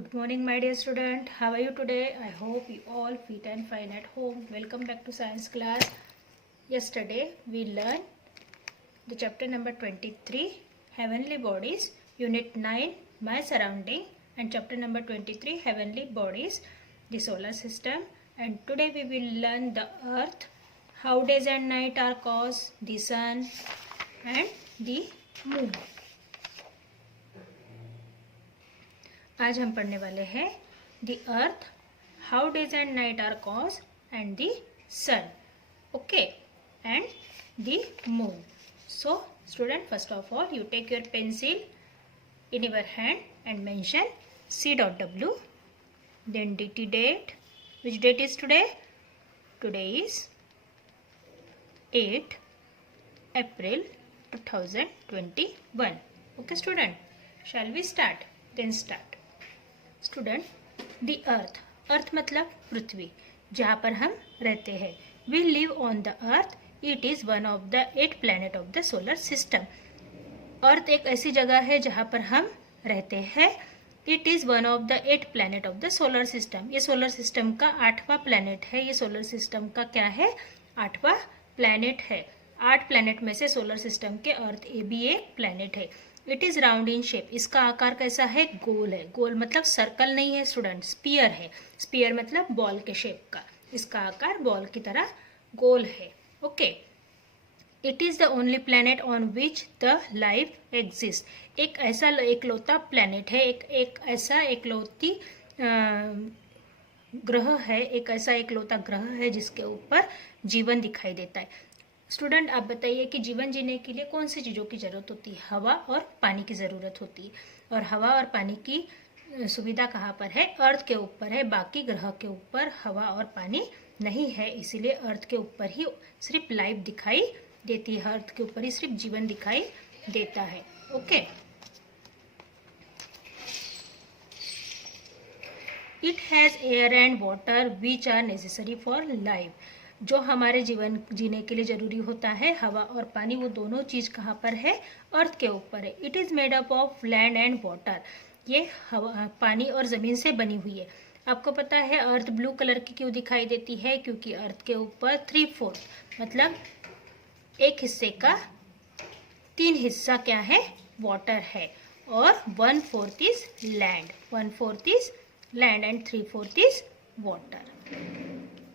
Good morning, my dear student. How are you today? I hope you all fit and fine at home. Welcome back to science class. Yesterday we learned the chapter number 23, Heavenly Bodies, Unit 9, My Surrounding, and chapter number 23, Heavenly Bodies, the Solar System. And today we will learn the Earth, how days and night are caused, the Sun, and the Moon. आज हम पढ़ने वाले हैं the earth, how days and night are cause and the sun, okay, and the moon. So student, first of all you take your pencil in your hand and mention C.W, then DT date. Which date is today? Today is 8 April 2021. Okay student, shall we start? Then start. Student, the earth, earth मतलब पृथ्वी, जहाँ पर हम रहते हैं. We live on the earth. It is one of the 8 planet of the solar system. Earth एक ऐसी जगह है जहाँ पर हम रहते हैं. It is one of the 8 planet of the solar system. ये सोलर सिस्टम का 8वां प्लैनेट है. ये सोलर सिस्टम का क्या है? 8वां प्लैनेट है. 8 प्लैनेट में से सोलर सिस्टम के अर्थ ए भी एक प्लैनेट है. It is round in shape. इसका आकार कैसा है? गोल है. गोल मतलब सर्कल नहीं है स्टूडेंट, स्पीयर है. स्पीयर मतलब बॉल के शेप का. इसका आकार बॉल की तरह गोल है. Okay. It is the only planet on which the life exist. एक ऐसा एकलौता प्लैनेट है, एक ऐसा एकलौती ग्रह है, एक ऐसा एकलौता ग्रह है जिसके ऊपर जीवन दिखाई देता है. स्टूडेंट, आप बताइए कि जीवन जीने के लिए कौन सी चीज़ों की ज़रूरत होती है? हवा और पानी की ज़रूरत होती है. और हवा और पानी की सुविधा कहाँ पर है? अर्थ के ऊपर है. बाकी ग्रह के ऊपर हवा और पानी नहीं है, इसीलिए अर्थ के ऊपर ही सिर्फ लाइफ दिखाई देती है. अर्थ के ऊपर ही सिर्फ जीवन दिखाई देता है. Okay. It has air and water which are necessary for life. जो हमारे जीवन जीने के लिए जरूरी होता है, हवा और पानी, वो दोनों चीज कहाँ पर है? अर्थ के ऊपर है. It is made up of land and water. ये हवा, पानी और जमीन से बनी हुई है. आपको पता है अर्थ ब्लू कलर की क्यों दिखाई देती है? क्योंकि अर्थ के ऊपर 3/4 मतलब एक हिस्से का 3 हिस्सा क्या है? वाटर है. और 1/4 is land. 1/4 is land and 3/4 is water.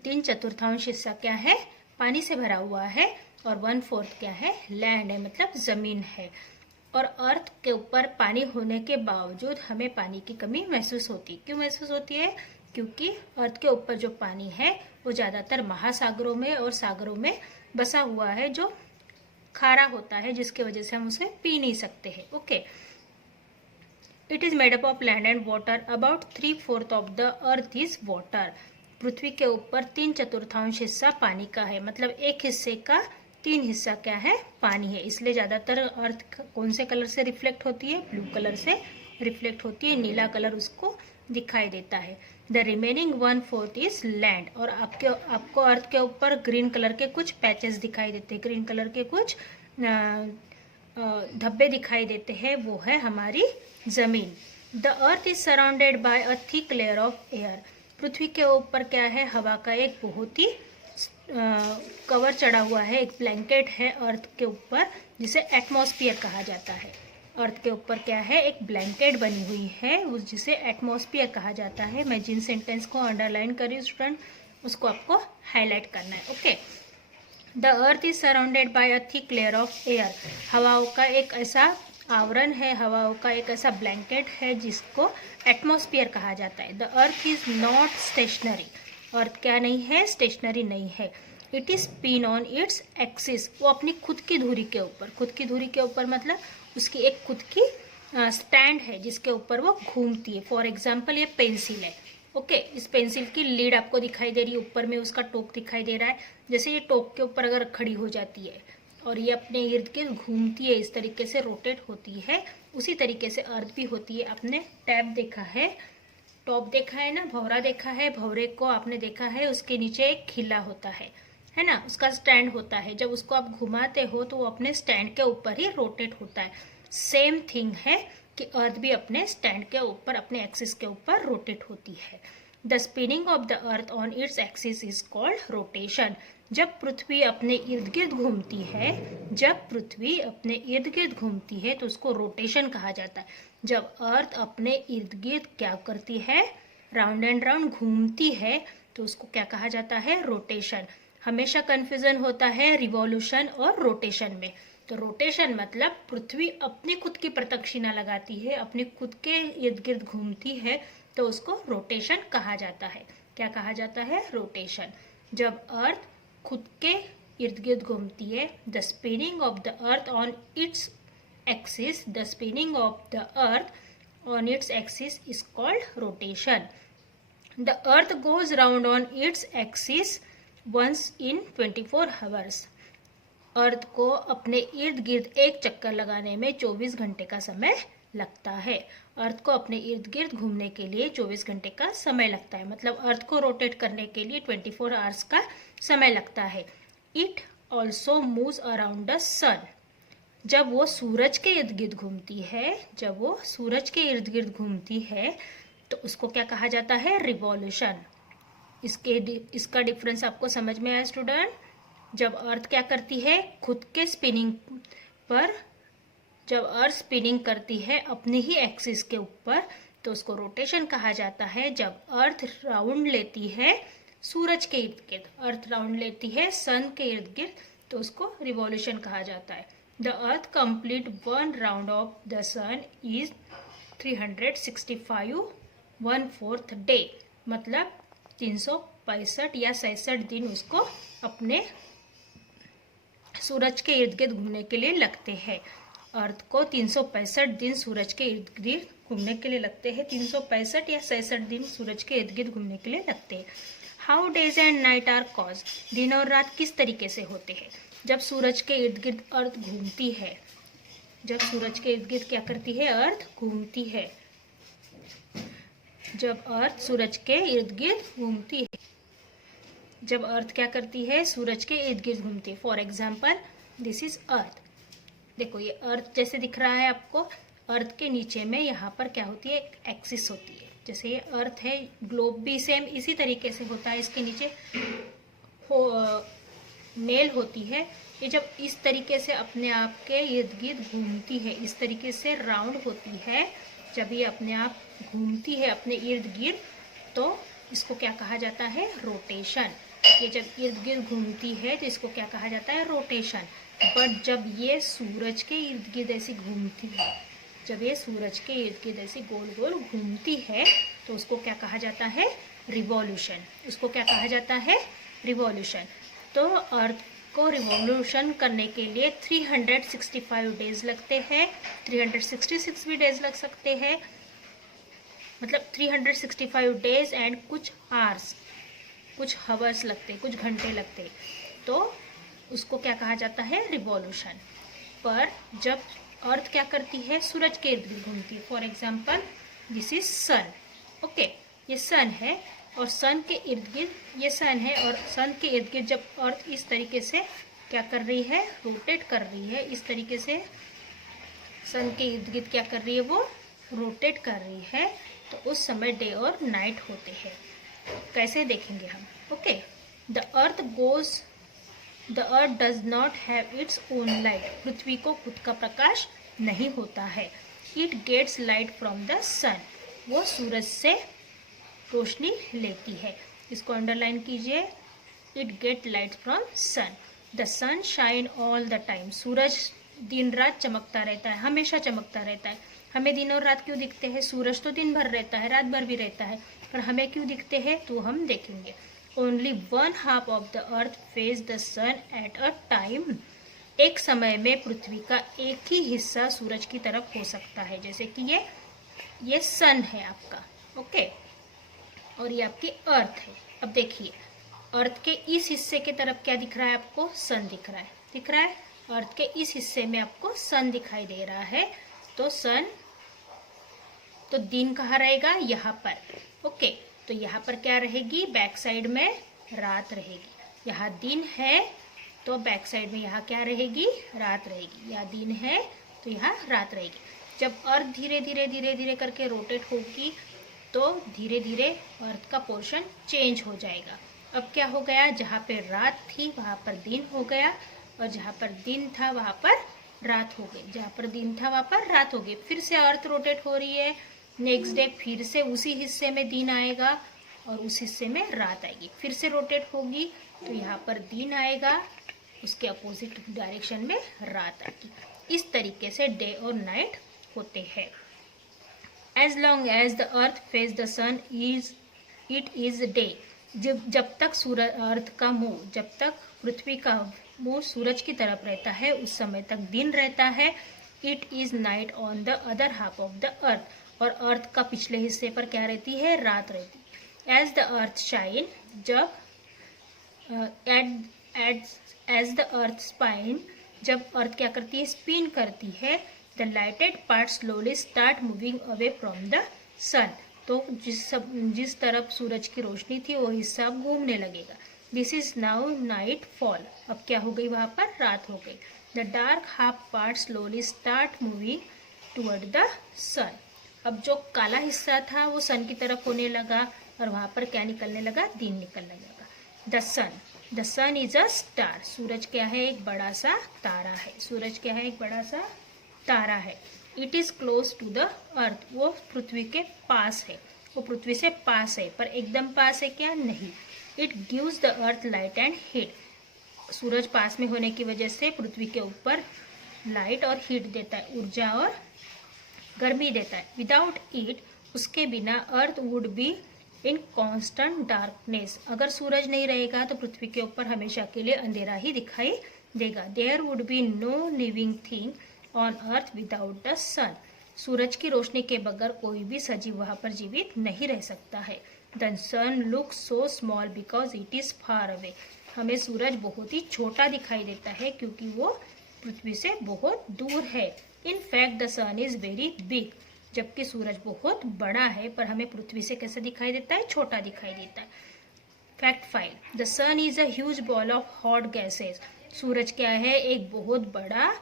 3/4 हिस्सा क्या है? पानी से भरा हुआ है. और 1/4 क्या है? लैंड है, मतलब जमीन है. और अर्थ के ऊपर पानी होने के बावजूद हमें पानी की कमी महसूस होती है. क्यों महसूस होती है? क्योंकि अर्थ के ऊपर जो पानी है वो ज्यादातर महासागरों में और सागरों में बसा हुआ है, जो खारा होता है, जिसकी वजह से हम उसे पी नहीं सकते हैं. Okay. It is made up of land and water. About 3/4 of the earth is water. पृथ्वी के ऊपर 3/4 हिस्सा पानी का है, मतलब एक हिस्से का 3 हिस्सा क्या है? पानी है. इसलिए ज्यादातर अर्थ कौन से कलर से रिफ्लेक्ट होती है? ब्लू कलर से रिफ्लेक्ट होती है. नीला कलर उसको दिखाई देता है. The remaining 1/4 is land. और आपको अर्थ के ऊपर ग्रीन कलर के कुछ पैचेस दिखाई देते हैं, ग्रीन कलर के कुछ धब्बे दिखाई देते हैं, वो है हमारी जमीन. The earth is surrounded by a thick layer of air. पृथ्वी के ऊपर क्या है? हवा का एक बहुत ही कवर चढ़ा हुआ है, एक ब्लैंकेट है अर्थ के ऊपर, जिसे एटमॉस्फेयर कहा जाता है. अर्थ के ऊपर क्या है? एक ब्लैंकेट बनी हुई है, जिसे एटमॉस्फेयर कहा जाता है. मैं जिन सेंटेंस को अंडरलाइन करी स्टूडेंट, उसको आपको हाईलाइट करना है. Okay. The earth is surrounded by a thick layer of air. हवाओं का एक ऐसा आवरण है, हवाओं का एक ऐसा ब्लैंकेट है जिसको एटमॉस्फेयर कहा जाता है. The earth is not stationary. Earth क्या नहीं है? स्टेशनरी नहीं है. It is spin on its axis. वो अपनी खुद की धुरी के ऊपर, खुद की धुरी के ऊपर मतलब उसकी एक खुद की स्टैंड है जिसके ऊपर वो घूमती है. फॉर एग्जाम्पल ये पेंसिल है. ओके. इस पेंसिल की लीड आपको दिखाई दे रही है, ऊपर में उसका टोक दिखाई दे रहा है. जैसे ये टोक के ऊपर अगर खड़ी हो जाती है और ये अपने इर्द गिर्द घूमती है, इस तरीके से रोटेट होती है, उसी तरीके से अर्थ भी होती है. आपने टैब देखा है, टॉप देखा है ना, भंवरा देखा है. भंवरे को आपने देखा है, उसके नीचे एक खिला होता है ना, उसका स्टैंड होता है. जब उसको आप घुमाते हो तो वो अपने स्टैंड के ऊपर ही रोटेट होता है. सेम थिंग है कि अर्थ भी अपने स्टैंड के ऊपर, अपने एक्सिस के ऊपर रोटेट होती है। The spinning of the earth on its axis is called rotation. जब पृथ्वी अपने इर्द गिर्द घूमती है, जब पृथ्वी अपने इर्द गिर्द घूमती है तो उसको रोटेशन कहा जाता है। जब अर्थ अपने इर्द गिर्द क्या करती है, राउंड एंड राउंड घूमती है, तो उसको क्या कहा जाता है, रोटेशन। हमेशा कंफ्यूजन होता है रिवॉल्यूशन और रोटेशन में। तो रोटेशन मतलब पृथ्वी अपनी खुद की प्रदक्षिणा लगाती है, अपने खुद के इर्द गिर्द घूमती है, तो उसको रोटेशन कहा जाता है। क्या कहा जाता है, रोटेशन। जब अर्थ खुद के इर्द गिर्द घूमती है, the spinning of the earth on its axis, the spinning of the earth on its axis is called rotation. The earth goes round on its axis once in 24 hours. Earth को अपने इर्द गिर्द एक चक्कर लगाने में 24 घंटे का समय लगता है। अर्थ को अपने इर्द गिर्द घूमने के लिए 24 घंटे का समय लगता है, मतलब अर्थ को रोटेट करने के लिए 24 आवर्स का समय लगता है। It also moves around the sun. जब वो सूरज के इर्द गिर्द घूमती है, जब वो सूरज के इर्द गिर्द घूमती है तो उसको क्या कहा जाता है, रिवॉल्यूशन। इसका डिफरेंस आपको समझ में आया स्टूडेंट? जब अर्थ क्या करती है, खुद के स्पिनिंग पर, जब अर्थ स्पिनिंग करती है अपने ही एक्सिस के ऊपर तो उसको रोटेशन कहा जाता है। जब अर्थ राउंड लेती है सूरज के इर्द गिर्द, अर्थ राउंड लेती है सन के इर्द गिर्द, तो उसको रिवॉल्यूशन कहा जाता है। The earth complete one round of the sun is 365 1/4 day, मतलब 365 या 66 दिन उसको अपने सूरज के इर्द गिर्द घूमने के लिए लगते हैं। अर्थ को 365 दिन सूरज के इर्द गिर्द घूमने के लिए लगते हैं। 365 या 66 दिन सूरज के इर्द गिर्द घूमने के लिए लगते हैं। How days and night are cause, दिन और रात किस तरीके से होते हैं? जब सूरज के इर्द गिर्द अर्थ घूमती है, जब सूरज के इर्द गिर्द क्या करती है, अर्थ घूमती है। जब अर्थ सूरज के इर्द गिर्द घूमती है, जब अर्थ क्या करती है, सूरज के इर्द गिर्द घूमती है। For example this is earth. देखो ये अर्थ जैसे दिख रहा है आपको, अर्थ के नीचे में यहाँ पर क्या होती है, एक एक्सिस होती है। जैसे ये अर्थ है, ग्लोब भी सेम इसी तरीके से होता है, इसके नीचे नेल होती है। ये जब इस tariके से अपने आप के इर्द गिर्द घूमती है, इस तरीके से राउंड होती है, जब ये अपने आप घूमती है अपने इर्द गिर्द, तो इसको क्या कहा जाता है, रोटेशन। ये जब इर्द गिर्द घूमती है तो इसको क्या कहा जाता है, रोटेशन। बट जब ये सूरज के इर्द गिर्द ऐसी घूमती है, जब ये सूरज के इर्द गिर्द ऐसी गोल गोल घूमती है तो उसको क्या कहा जाता है, रिवॉल्यूशन। उसको क्या कहा जाता है, रिवॉल्यूशन। तो अर्थ को रिवॉल्यूशन करने के लिए 365 डेज लगते हैं, 366 भी डेज लग सकते हैं, मतलब 365 डेज एंड कुछ आवर्स, कुछ हवर्स लगते, कुछ घंटे लगते, तो उसको क्या कहा जाता है, रिवॉल्यूशन। पर जब अर्थ क्या करती है, सूरज के इर्द गिर्द घूमती है। For example this is sun. Okay, ये सन है और सन के इर्द गिर्द, ये सन है और सन के इर्द गिर्द जब अर्थ इस तरीके से क्या कर रही है, रोटेट कर रही है, इस तरीके से सन के इर्द गिर्द क्या कर रही है, वो रोटेट कर रही है, तो उस समय डे और नाइट होते हैं। कैसे देखेंगे हम? Okay, the earth does not have its own light. पृथ्वी को खुद का प्रकाश नहीं होता है। It gets light from the sun. वो सूरज से रोशनी लेती है। इसको अंडरलाइन कीजिए, it get light from sun. The sun shine all the time. सूरज दिन रात चमकता रहता है, हमेशा चमकता रहता है। हमें दिन और रात क्यों दिखते हैं? सूरज तो दिन भर रहता है, रात भर भी रहता है, पर हमें क्यों दिखते हैं तो हम देखेंगे। Only 1/2 of the earth face the sun at a time. एक समय में पृथ्वी का एक ही हिस्सा सूरज की तरफ हो सकता है, जैसे कि ये सन है आपका, ओके, और ये आपकी अर्थ है। अब देखिए, अर्थ के इस हिस्से के तरफ क्या दिख रहा है आपको? सन दिख रहा है, दिख रहा है। अर्थ के इस हिस्से में आपको सन दिखाई दे रहा है, तो सन, तो दिन कहाँ रहेगा? यहाँ पर, ओके। तो यहाँ पर क्या रहेगी? बैक साइड में रात रहेगी। यहाँ दिन है तो बैक साइड में यहाँ क्या रहेगी? रात रहेगी। यहाँ दिन है तो यहाँ रात रहेगी। जब अर्थ धीरे धीरे करके रोटेट होगी तो धीरे धीरे अर्थ का पोर्शन चेंज हो जाएगा। अब क्या हो गया, जहाँ पे रात थी वहाँ पर दिन हो गया, और जहाँ पर दिन था वहाँ पर रात हो गई, जहाँ पर दिन था वहाँ पर रात हो गई। फिर से अर्थ रोटेट हो रही है, नेक्स्ट डे फिर से उसी हिस्से में दिन आएगा और उस हिस्से में रात आएगी। फिर से रोटेट होगी तो यहाँ पर दिन आएगा, उसके अपोजिट डायरेक्शन में रात आएगी। इस तरीके से डे और नाइट होते हैं। As long as the earth face the sun it is day. जब तक सूरज अर्थ का मुंह, जब तक पृथ्वी का मुंह सूरज की तरफ रहता है उस समय तक दिन रहता है। It is night on the other half of the अर्थ। और अर्थ का पिछले हिस्से पर क्या रहती है, रात रहती है। एज द अर्थ शाइन, जब एज द अर्थ स्पाइन, जब अर्थ क्या करती है, स्पिन करती है। The lighted part slowly start moving away from the sun. तो जिस तरफ सूरज की रोशनी थी वो हिस्सा घूमने लगेगा। This is now nightfall. अब क्या हो गई, वहां पर रात हो गई। The dark half part slowly start moving toward the sun. अब जो काला हिस्सा था वो सन की तरफ होने लगा और वहां पर क्या निकलने लगा, दिन निकलने लगा। The sun is a star. सूरज क्या है, एक बड़ा सा तारा है। सूरज क्या है, एक बड़ा सा तारा है। It is close to the earth. वो पृथ्वी के पास है, वो पृथ्वी से पास है, पर एकदम पास है क्या, नहीं। It gives the earth light and heat. सूरज पास में होने की वजह से पृथ्वी के ऊपर लाइट और हीट देता है, ऊर्जा और गर्मी देता है। विदाउट इट, उसके बिना अर्थ would be in constant darkness. अगर सूरज नहीं रहेगा तो पृथ्वी के ऊपर हमेशा के लिए अंधेरा ही दिखाई देगा। There would be no living thing on earth without the sun. सूरज की रोशनी के बगैर कोई भी सजीव वहां पर जीवित नहीं रह सकता है। The sun look so small because it is far away. हमें सूरज बहुत ही छोटा दिखाई देता है क्योंकि वो पृथ्वी से बहुत दूर है। In fact the sun is very big. जबकि सूरज बहुत बड़ा है पर हमें पृथ्वी से कैसा दिखाई देता है, छोटा दिखाई देता है। Fact 5, the sun is a huge ball of hot gases. सूरज क्या है, एक बहुत बड़ा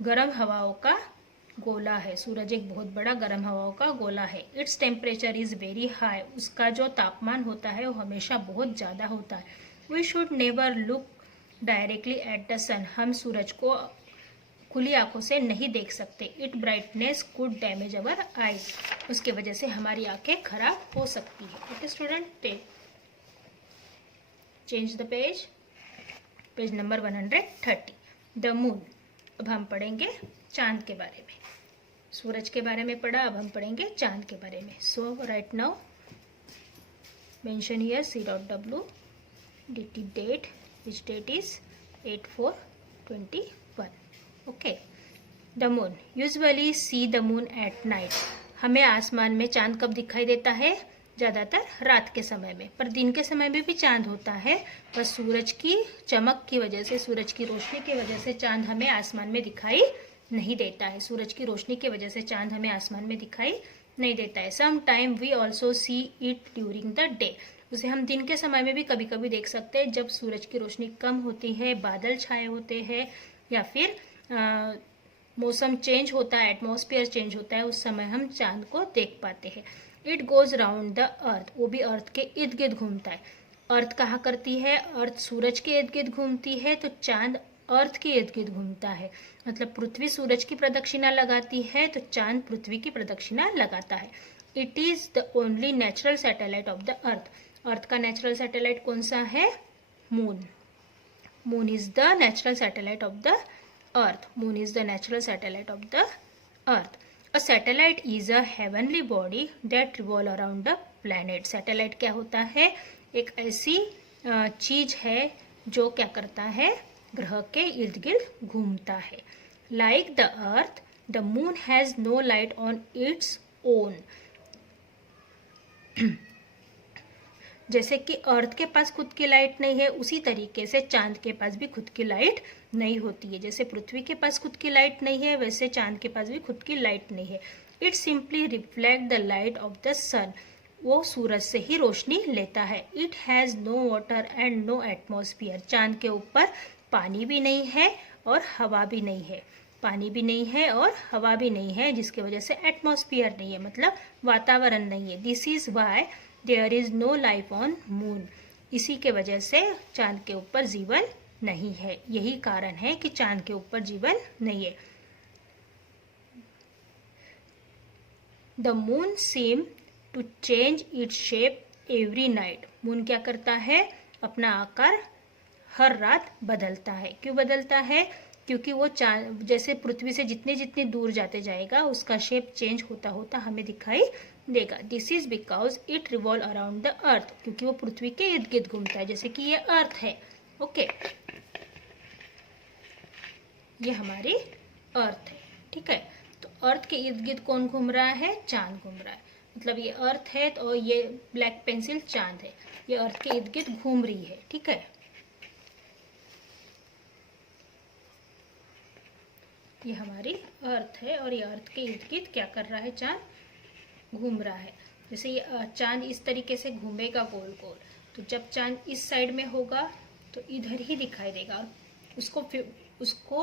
गर्म हवाओं का गोला है। सूरज एक बहुत बड़ा गर्म हवाओं का गोला है। Its temperature is very high. उसका जो तापमान होता है वो हमेशा बहुत ज्यादा होता है। We should never look directly at the sun. हम सूरज को खुली आंखों से नहीं देख सकते। It brightness could damage our eyes. उसकी वजह से हमारी आंखें खराब हो सकती है। Okay student, change the page, page number 130। The moon. अब हम पढ़ेंगे चांद के बारे में। सूरज के बारे में पढ़ा, अब हम पढ़ेंगे चांद के बारे में। So right now mention here C.W date, which date is 8/4/21. Okay. The moon, usually see the moon at night. हमें आसमान में चांद कब दिखाई देता है, ज़्यादातर रात के समय में, पर दिन के समय में भी चांद होता है। पर सूरज की चमक की वजह से, सूरज की रोशनी की वजह से चांद हमें आसमान में दिखाई नहीं देता है। सूरज की रोशनी की वजह से चांद हमें आसमान में दिखाई नहीं देता है। Some time we also see it during the day. उसे हम दिन के समय में भी कभी कभी देख सकते हैं, जब सूरज की रोशनी कम होती है, बादल छाए होते हैं, या फिर मौसम चेंज होता है, एटमॉस्फेयर चेंज होता है, उस समय हम चांद को देख पाते हैं। It goes round the earth. वो भी अर्थ के इर्द गिर्द घूमता है। अर्थ कहाँ करती है, अर्थ सूरज के इर्द गिर्द घूमती है, तो चांद अर्थ के इर्द गिर्द घूमता है। मतलब पृथ्वी सूरज की प्रदक्षिणा लगाती है तो चांद पृथ्वी की प्रदक्षिणा लगाता है। It is the only natural satellite of the earth. Earth का नेचुरल सैटेलाइट कौन सा है, moon. Moon is the natural satellite of the earth. Moon is the natural satellite of the earth. A satellite is a heavenly body that revolve around the planet. Satellite क्या होता है, एक ऐसी चीज है जो क्या करता है, ग्रह के इर्द गिर्द घूमता है। Like the earth, the moon has no light on its own. जैसे कि अर्थ के पास खुद की लाइट नहीं है, उसी तरीके से चांद के पास भी खुद की लाइट नहीं होती है। जैसे पृथ्वी के पास खुद की लाइट नहीं है, वैसे चांद के पास भी खुद की लाइट नहीं है। It simply reflect the light of the sun. वो सूरज से ही रोशनी लेता है। It has no water and no atmosphere. चांद के ऊपर पानी भी नहीं है और हवा भी नहीं है। पानी भी नहीं है और हवा भी नहीं है, जिसकी वजह से एटमॉस्फेयर नहीं है, मतलब वातावरण नहीं है। This is why there is no life on moon. इसी के वजह से चांद के ऊपर जीवन नहीं है, यही कारण है कि चांद के ऊपर जीवन नहीं है। The moon seem to change its shape every night. Moon क्या करता है, अपना आकार हर रात बदलता है। क्यों बदलता है, क्योंकि वो चांद जैसे पृथ्वी से जितने जितने दूर जाते जाएगा उसका शेप चेंज होता होता हमें दिखाई देगा। This is because it revolve around the earth, क्योंकि वो पृथ्वी के इर्द गिर्द घूमता है, जैसे कि ये अर्थ है। ओके, ये हमारी अर्थ है, ठीक है। तो अर्थ के इर्द गिर्द कौन घूम रहा है, चांद घूम रहा है। मतलब ये अर्थ है तो ये ब्लैक पेंसिल चांद है, ये अर्थ के इर्द गिर्द घूम रही है, ठीक है। ये हमारी अर्थ है और ये अर्थ के इर्द गिर्द क्या कर रहा है, चांद घूम रहा है। जैसे ये चांद इस तरीके से घूमेगा गोल गोल, तो जब चांद इस साइड में होगा तो इधर ही दिखाई देगा। और उसको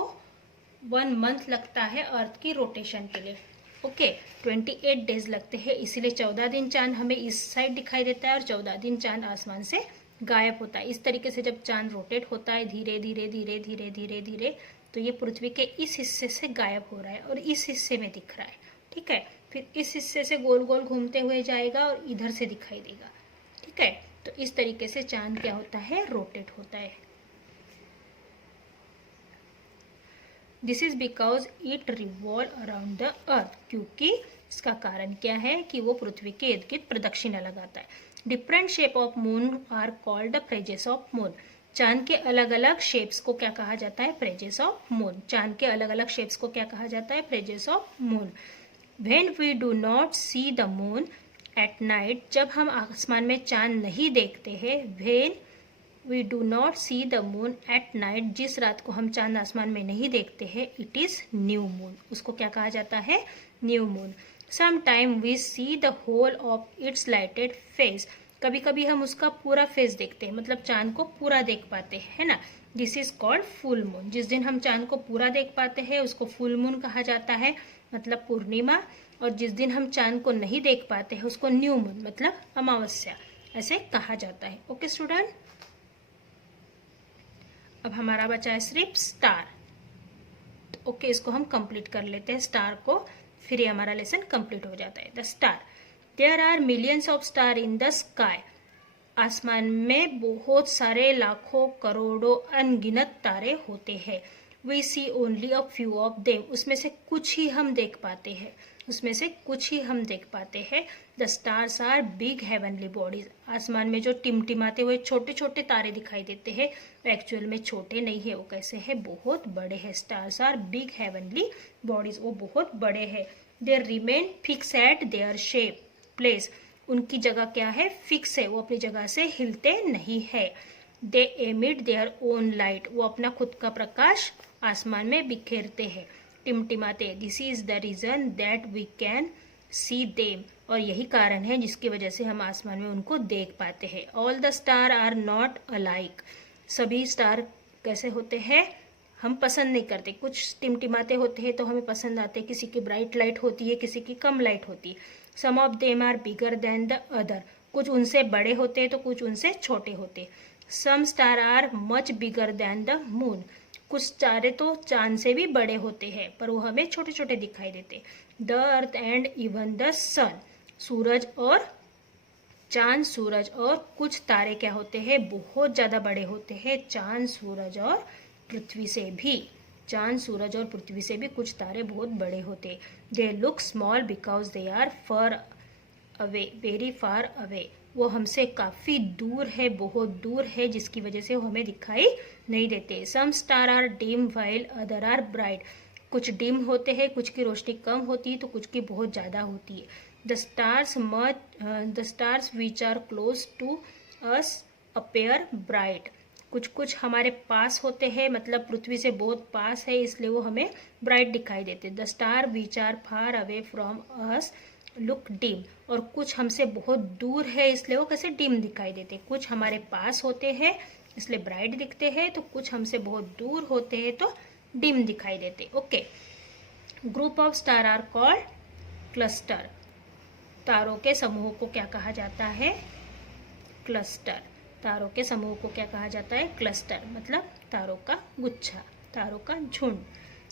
1 मंथ लगता है अर्थ की रोटेशन के लिए। ओके, 28 डेज लगते हैं, इसीलिए 14 दिन चांद हमें इस साइड दिखाई देता है और 14 दिन चांद आसमान से गायब होता है। इस तरीके से जब चांद रोटेट होता है धीरे धीरे धीरे धीरे धीरे धीरे, तो ये पृथ्वी के इस हिस्से से गायब हो रहा है और इस हिस्से में दिख रहा है, ठीक है। फिर इस हिस्से से गोल गोल घूमते हुए जाएगा और इधर से दिखाई देगा, ठीक है। तो इस तरीके से चांद क्या होता है, रोटेट होता है। This is because it revolve around the earth, क्योंकि इसका कारण क्या है कि वो पृथ्वी के इर्द गिर्द प्रदक्षिणा लगाता है। Different shape of moon are called the phases of moon. चांद के अलग अलग शेप्स को क्या कहा जाता है, फेजेस ऑफ मून। चांद के अलग अलग शेप्स को क्या कहा जाता है, phases of moon. When we do not see the moon at night, जब हम आसमान में चांद नहीं देखते हैं, when we do not see the moon at night, जिस रात को हम चांद आसमान में नहीं देखते हैं, इट इज न्यू मून, उसको क्या कहा जाता है, new moon. Some time we see the whole of its lighted face, कभी कभी हम उसका पूरा फेस देखते हैं, मतलब चांद को पूरा देख पाते हैं, है ना। This is called full moon. जिस दिन हम चांद को पूरा देख पाते हैं उसको फुल मून कहा जाता है, मतलब पूर्णिमा। और जिस दिन हम चांद को नहीं देख पाते हैं उसको न्यू मून, मतलब अमावस्या, ऐसे कहा जाता है। ओके स्टूडेंट, अब हमारा बचा है सिर्फ स्टार। ओके, इसको हम कंप्लीट कर लेते हैं स्टार को, फिर ये हमारा लेसन कंप्लीट हो जाता है। The star, there are millions of star in the sky. आसमान में बहुत सारे लाखों करोड़ों अनगिनत तारे होते हैं। We see only a few of them, उसमें से कुछ ही हम देख पाते हैं, उसमें से कुछ ही हम देख पाते हैं। The stars are big heavenly bodies, आसमान में जो टिमटिमाते हुए छोटे छोटे तारे दिखाई देते हैं वो एक्चुअल में छोटे नहीं है, वो कैसे है, बहुत बड़े हैं। Stars are big heavenly bodies, वो बहुत बड़े हैं। They remain fix at their shape place, उनकी जगह क्या है, फिक्स है, वो अपनी जगह से हिलते नहीं है। दे एमिट देयर ओन लाइट, वो अपना खुद का प्रकाश आसमान में बिखेरते हैं, टिमटिमाते। This is the reason that we can see them, और यही कारण है जिसकी वजह से हम आसमान में उनको देख पाते हैं। All the star are not alike, सभी स्टार कैसे होते हैं, हम पसंद नहीं करते। कुछ टिमटिमाते होते हैं तो हमें पसंद आते हैं, किसी की ब्राइट लाइट होती है, किसी की कम लाइट होती है। Some of them are bigger than the other, कुछ उनसे बड़े होते हैं तो कुछ उनसे छोटे होते हैं। Some star are much bigger than the moon, कुछ तारे तो चांद से भी बड़े होते हैं पर वो हमें छोटे छोटे दिखाई देते। The earth and even the sun, सूरज और चांद, सूरज और कुछ तारे क्या होते हैं, बहुत ज़्यादा बड़े होते हैं, चांद सूरज और पृथ्वी से भी। चांद सूरज और पृथ्वी से भी कुछ तारे बहुत बड़े होते। They look small because they are far away, very far away, वो हमसे काफ़ी दूर है, बहुत दूर है, जिसकी वजह से वो हमें दिखाई नहीं देते। Some star are dim while other are bright, कुछ डिम होते हैं, कुछ की रोशनी कम होती है तो कुछ की बहुत ज़्यादा होती है। The stars which are close to us appear bright, कुछ कुछ हमारे पास होते हैं, मतलब पृथ्वी से बहुत पास है इसलिए वो हमें ब्राइट दिखाई देते। The star which are far away from us look dim, और कुछ हमसे बहुत दूर है इसलिए वो कैसे डिम दिखाई देते। कुछ हमारे पास होते हैं इसलिए ब्राइट दिखते हैं, तो कुछ हमसे बहुत दूर होते हैं तो डिम दिखाई देते। Okay, group of star are called cluster. तारों के समूह को क्या कहा जाता है? क्लस्टर। तारों के समूह को क्या कहा जाता है? क्लस्टर, मतलब तारों का गुच्छा, तारों का झुंड।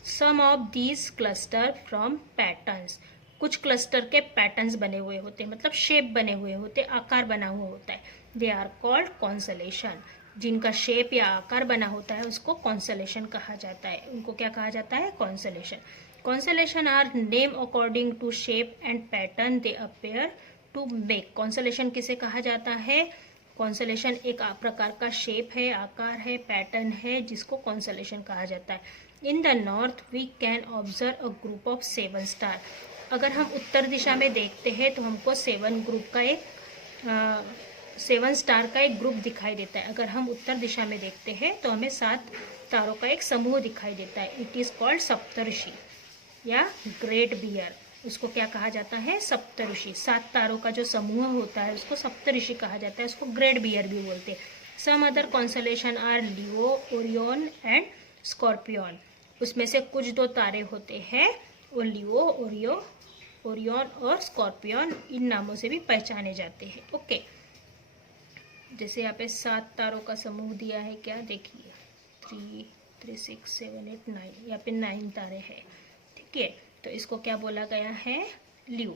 Some of these cluster from patterns. कुछ क्लस्टर के पैटर्न्स बने हुए होते हैं, मतलब शेप बने हुए होते, आकार बना हुआ होता है। They are called constellation. जिनका शेप या आकार बना होता है उसको कॉन्सलेशन कहा जाता है। उनको क्या कहा जाता है? Constellation. Constellation are name according to shape and pattern they appear to make. Constellation किसे कहा जाता है? कॉन्सलेशन एक प्रकार का शेप है, आकार है, पैटर्न है, जिसको कॉन्सलेशन कहा जाता है। In the north we can observe a group of 7 star. अगर हम उत्तर दिशा में देखते हैं तो हमको 7 स्टार का एक ग्रुप दिखाई देता है। अगर हम उत्तर दिशा में देखते हैं तो हमें 7 तारों का एक समूह दिखाई देता है। इट इज कॉल्ड सप्तऋषि या ग्रेट बियर। उसको क्या कहा जाता है? सप्तऋषि। 7 तारों का जो समूह होता है उसको सप्तऋषि कहा जाता है। उसको ग्रेट बियर भी बोलते हैं। Some other constellation are Leo, Orion and scorpion. उसमें से कुछ 2 तारे होते हैं, वो लियो, ओरियन और स्कॉर्पियन, इन नामों से भी पहचाने जाते हैं। ओके, जैसे यहाँ पे 7 तारों का समूह दिया है, क्या देखिए 3, 3, 6, 7, 8, 9, यहाँ पे 9 तारे हैं। ठीक है, तो इसको क्या बोला गया है? लियो,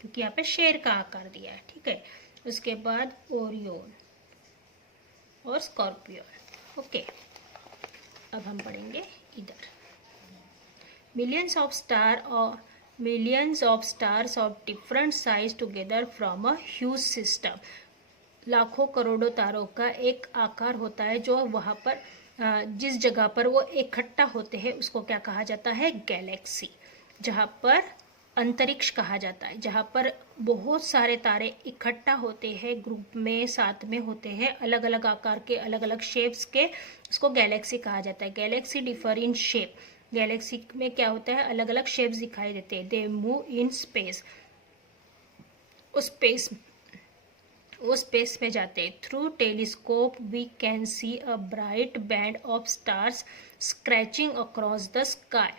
क्योंकि यहाँ पे शेर का आकार दिया है। ठीक है, उसके बाद ओरियन और स्कॉर्पियन। ओके, अब हम पढ़ेंगे इधर। Millions of stars of different size together from a huge system. लाखों करोड़ों तारों का एक आकार होता है जो वहाँ पर जिस जगह पर वो इकट्ठा होते हैं उसको क्या कहा जाता है? गैलेक्सी। जहाँ पर अंतरिक्ष कहा जाता है, जहाँ पर बहुत सारे तारे इकट्ठा होते हैं, ग्रुप में, साथ में होते हैं, अलग अलग आकार के, अलग अलग शेप्स के, उसको गैलेक्सी कहा जाता है। Galaxy differ in shape. Galaxy में क्या होता है? अलग अलग शेप्स दिखाई देते हैं। They move in space. वो स्पेस में जाते हैं। Through telescope we can see a bright band of stars scratching across the sky.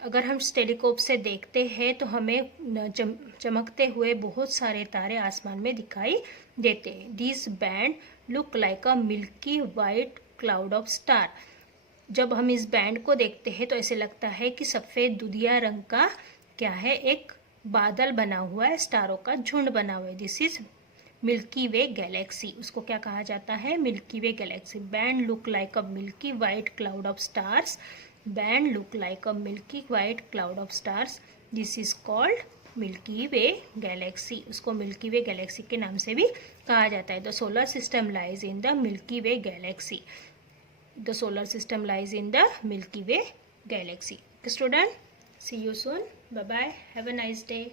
अगर हम टेलीस्कोप से देखते हैं तो हमें चमकते हुए बहुत सारे तारे आसमान में दिखाई देते हैं। This band look like a milky white cloud of star. जब हम इस बैंड को देखते हैं तो ऐसे लगता है कि सफ़ेद दुधिया रंग का क्या है? एक बादल बना हुआ है, स्टारों का झुंड बना हुआ है। This is milky way Galaxy. उसको क्या कहा जाता है? Milky way Galaxy. Band look like a milky white cloud of stars. Band look like a milky white cloud of stars. This is called milky way Galaxy. उसको milky वे Galaxy के नाम से भी कहा जाता है। The solar system lies in the milky way Galaxy. The solar system lies in the Milky Way galaxy. Student, see you soon. Bye bye. Have a nice day.